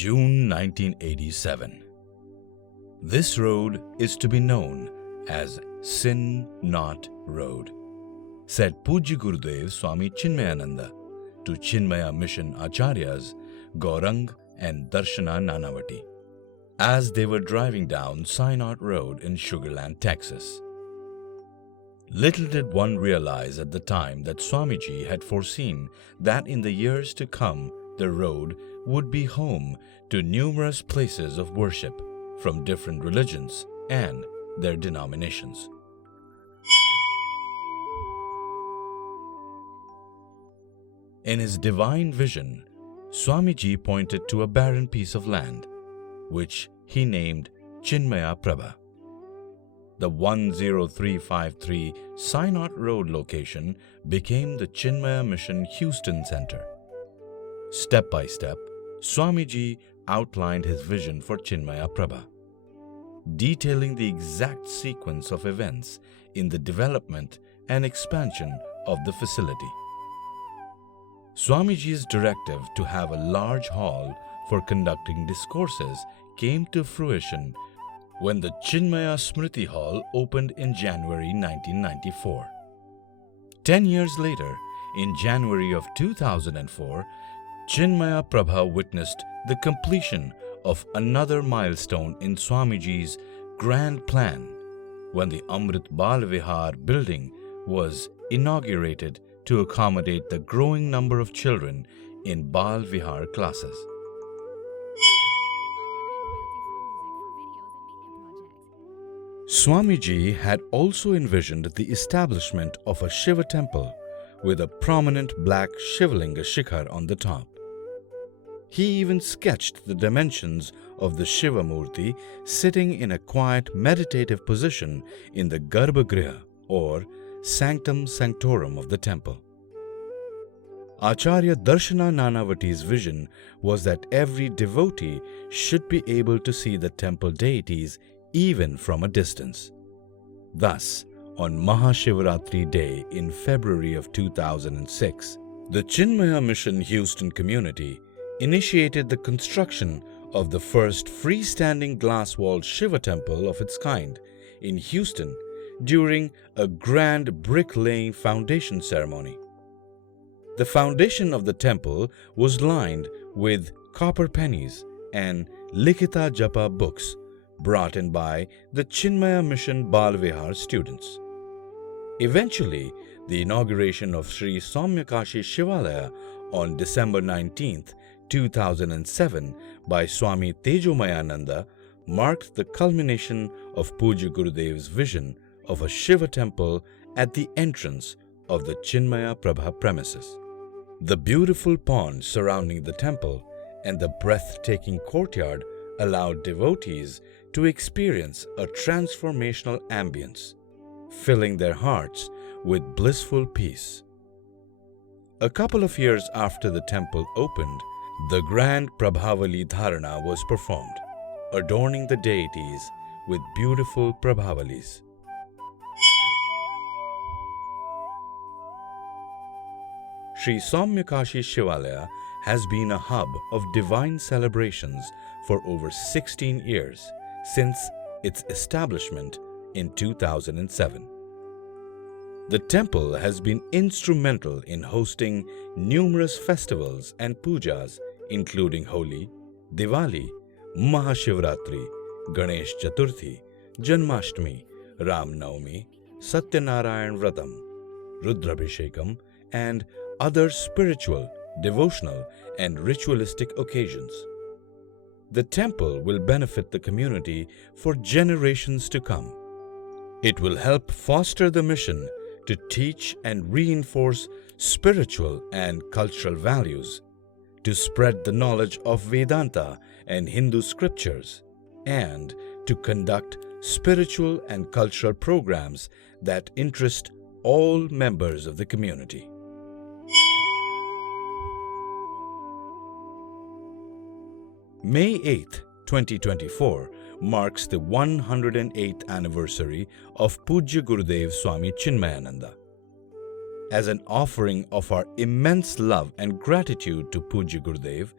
June 1987. This road is to be known as Sin Not Road, said Pujya Gurudev Swami Chinmayananda to Chinmaya Mission Acharyas Gaurang and Darshana Nanavati as they were driving down Synod Road in Sugarland, Texas. Little did one realize at the time that Swamiji had foreseen that in the years to come the road would be home to numerous places of worship from different religions and their denominations. In his divine vision, Swamiji pointed to a barren piece of land, which he named Chinmaya Prabha. The 10353 Synod Road location became the Chinmaya Mission Houston Center. Step by step, Swamiji outlined his vision for Chinmaya Prabha, detailing the exact sequence of events in the development and expansion of the facility. Swamiji's directive to have a large hall for conducting discourses came to fruition when the Chinmaya Smriti Hall opened in January 1994. 10 years later, in January of 2004, Chinmaya Prabha witnessed the completion of another milestone in Swamiji's grand plan when the Amrit Bal Vihar building was inaugurated to accommodate the growing number of children in Bal Vihar classes. Swamiji had also envisioned the establishment of a Shiva temple with a prominent black Shivalinga Shikhar on the top. He even sketched the dimensions of the Shiva Murti sitting in a quiet meditative position in the Garbhagriha or Sanctum Sanctorum of the temple. Acharya Darshana Nanavati's vision was that every devotee should be able to see the temple deities even from a distance. Thus, on Mahashivaratri Day in February of 2006, the Chinmaya Mission Houston community initiated the construction of the first freestanding glass-walled Shiva temple of its kind in Houston during a grand brick-laying foundation ceremony. The foundation of the temple was lined with copper pennies and Likita Japa books brought in by the Chinmaya Mission Bal Vihar students. Eventually, the inauguration of Sri Saumyakashi Shivalaya on December 19, 2007 by Swami Tejomayananda marked the culmination of Pujya Gurudev's vision of a Shiva temple at the entrance of the Chinmaya Prabha premises. The beautiful pond surrounding the temple and the breathtaking courtyard allowed devotees to experience a transformational ambience, filling their hearts with blissful peace. A couple of years after the temple opened, the grand Prabhavali Dharana was performed, adorning the deities with beautiful Prabhavalis. Sri Saumyakashi Shivalaya has been a hub of divine celebrations for over 16 years since its establishment in 2007. The temple has been instrumental in hosting numerous festivals and pujas including Holi, Diwali, Mahashivratri, Ganesh Chaturthi, Janmashtami, Ram Navami, Satyanarayan Vratam, Rudrabhishekam, and other spiritual, devotional, and ritualistic occasions. The temple will benefit the community for generations to come. It will help foster the mission to teach and reinforce spiritual and cultural values, to spread the knowledge of Vedanta and Hindu scriptures, and to conduct spiritual and cultural programs that interest all members of the community. May 8, 2024 marks the 108th anniversary of Pujya Gurudev Swami Chinmayananda. As an offering of our immense love and gratitude to Pujya Gurudev,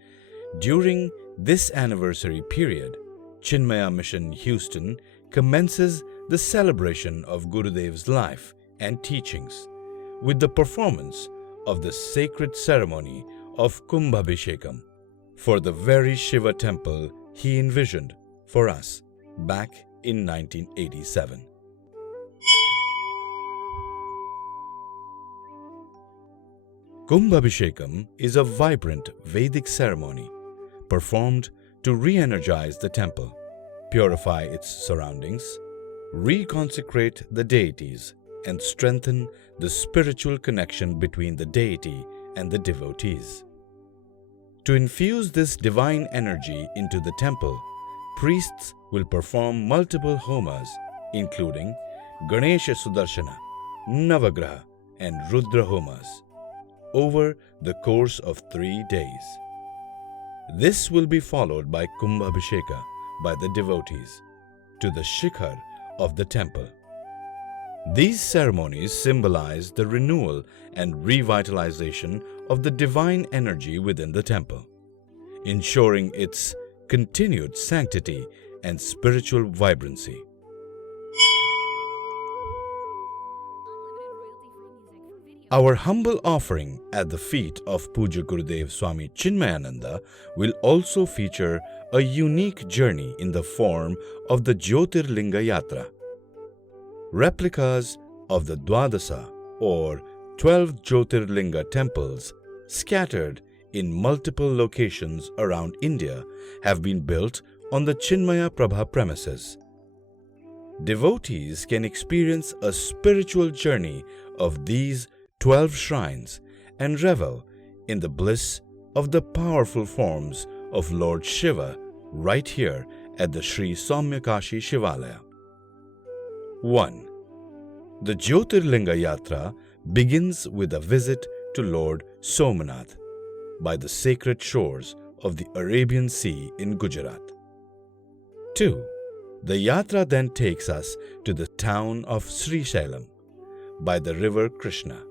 during this anniversary period, Chinmaya Mission Houston commences the celebration of Gurudev's life and teachings with the performance of the sacred ceremony of Kumbhabhishekam for the very Shiva temple he envisioned for us back in 1987. Kumbhabhishekam is a vibrant Vedic ceremony performed to re-energize the temple, purify its surroundings, reconsecrate the deities, and strengthen the spiritual connection between the deity and the devotees. To infuse this divine energy into the temple, priests will perform multiple homas, including Ganesha Sudarshana, Navagraha, and Rudra homas, over the course of 3 days. This will be followed by Kumbhabhisheka by the devotees to the shikhar of the temple. These ceremonies symbolize the renewal and revitalization of the divine energy within the temple, ensuring its continued sanctity and spiritual vibrancy. Our humble offering at the feet of Puja Gurudev Swami Chinmayananda will also feature a unique journey in the form of the Jyotirlinga Yatra. Replicas of the Dwadasa or 12 Jyotirlinga temples scattered in multiple locations around India have been built on the Chinmaya Prabha premises. Devotees can experience a spiritual journey of these 12 shrines and revel in the bliss of the powerful forms of Lord Shiva right here at the Sri Saumyakashi Shivalaya. 1. The Jyotirlinga Yatra begins with a visit to Lord Somnath by the sacred shores of the Arabian Sea in Gujarat. 2. The Yatra then takes us to the town of Srisailam by the river Krishna.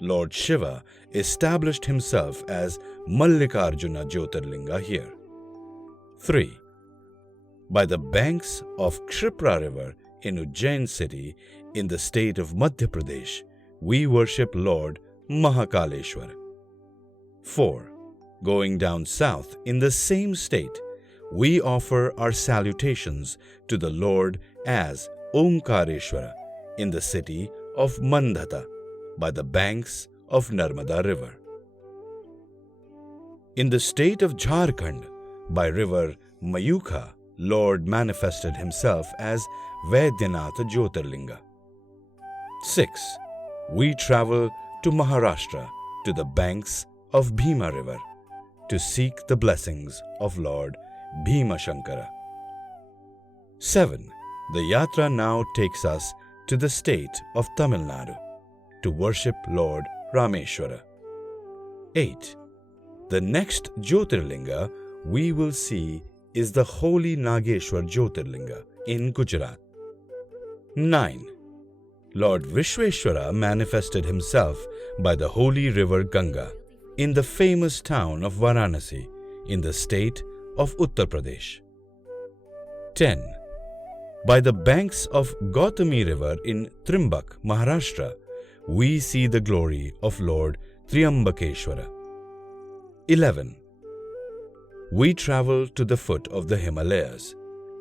Lord Shiva established himself as Mallikarjuna Jyotirlinga here. 3. By the banks of Kshipra river in Ujjain city in the state of Madhya Pradesh, we worship Lord Mahakaleshwar. 4. Going down south in the same state, we offer our salutations to the Lord as Omkareshwara in the city of Mandhata by the banks of Narmada river. In the state of Jharkhand, by river Mayukha, Lord manifested himself as Vaidyanath Jyotirlinga. 6. We travel to Maharashtra to the banks of Bhima river to seek the blessings of Lord Bhima Shankara. 7. The Yatra now takes us to the state of Tamil Nadu to worship Lord Rameshwara. 8. The next Jyotirlinga we will see is the holy Nageshwar Jyotirlinga in Gujarat. 9. Lord Vishweshwara manifested himself by the holy river Ganga in the famous town of Varanasi in the state of Uttar Pradesh. 10. By the banks of Gautami river in Trimbak, Maharashtra, we see the glory of Lord Triambakeshwara. 11. We travel to the foot of the Himalayas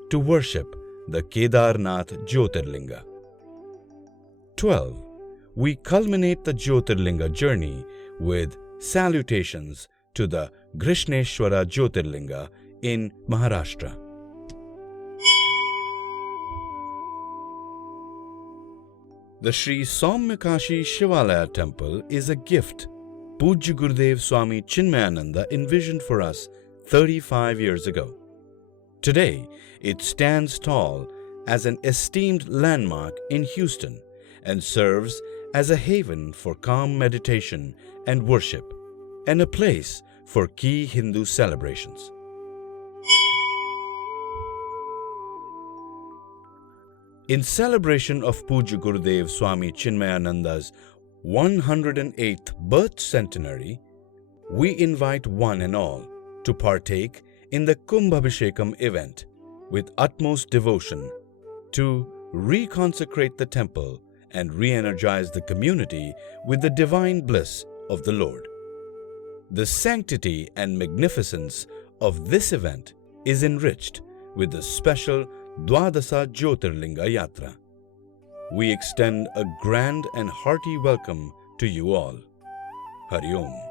to worship the Kedarnath Jyotirlinga. 12. We culminate the Jyotirlinga journey with salutations to the Grishneshwara Jyotirlinga in Maharashtra. The Sri Saumyakashi Shivalaya temple is a gift Pujya Gurudev Swami Chinmayananda envisioned for us 35 years ago. Today, it stands tall as an esteemed landmark in Houston and serves as a haven for calm meditation and worship, and a place for key Hindu celebrations. In celebration of Pujya Gurudev Swami Chinmayananda's 108th birth centenary, we invite one and all to partake in the Kumbhabhishekam event with utmost devotion to reconsecrate the temple and re-energize the community with the divine bliss of the Lord. The sanctity and magnificence of this event is enriched with the special Dwadasa Jyotirlinga Yatra. We extend a grand and hearty welcome to you all. Hari Om.